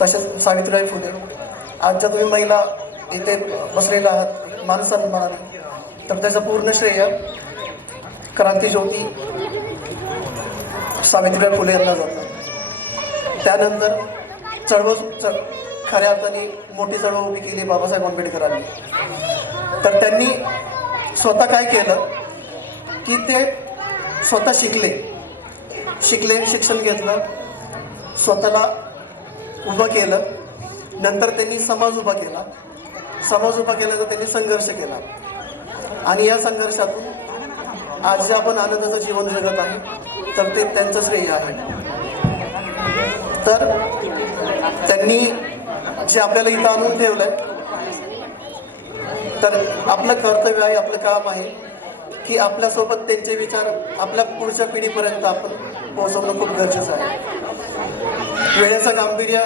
तसेच सावित्रीबाई फुले, आज ज्या तुम्ही महिला इथे बसलेल्या आहात मानसन्मानाने, तर त्याचं पूर्ण श्रेय क्रांतीज्योती सावित्रीबाई फुले यांना जातं. त्यानंतर खऱ्या अर्थाने मोठी चळवळ उभी केली बाबासाहेब आंबेडकरांनी. तर त्यांनी स्वतः काय केलं की ते स्वतः शिकले, शिक्षण घेतलं, स्वतःला उभं केलं. नंतर त्यांनी समाज उभा केला तर त्यांनी संघर्ष केला आणि या संघर्षातून आज जे आपण आनंदाचं जीवन जगत आहे तर ते त्यांचं श्रेय आहे. तर त्यांनी जे आपल्याला इथं आणून ठेवलंय, तर आपलं कर्तव्य आहे, आपलं काम आहे की आपल्यासोबत त्यांचे विचार आपल्या पुढच्या पिढीपर्यंत आपण पोहोचवणं खूप गरजेचं आहे. वेळेचं गांभीर्य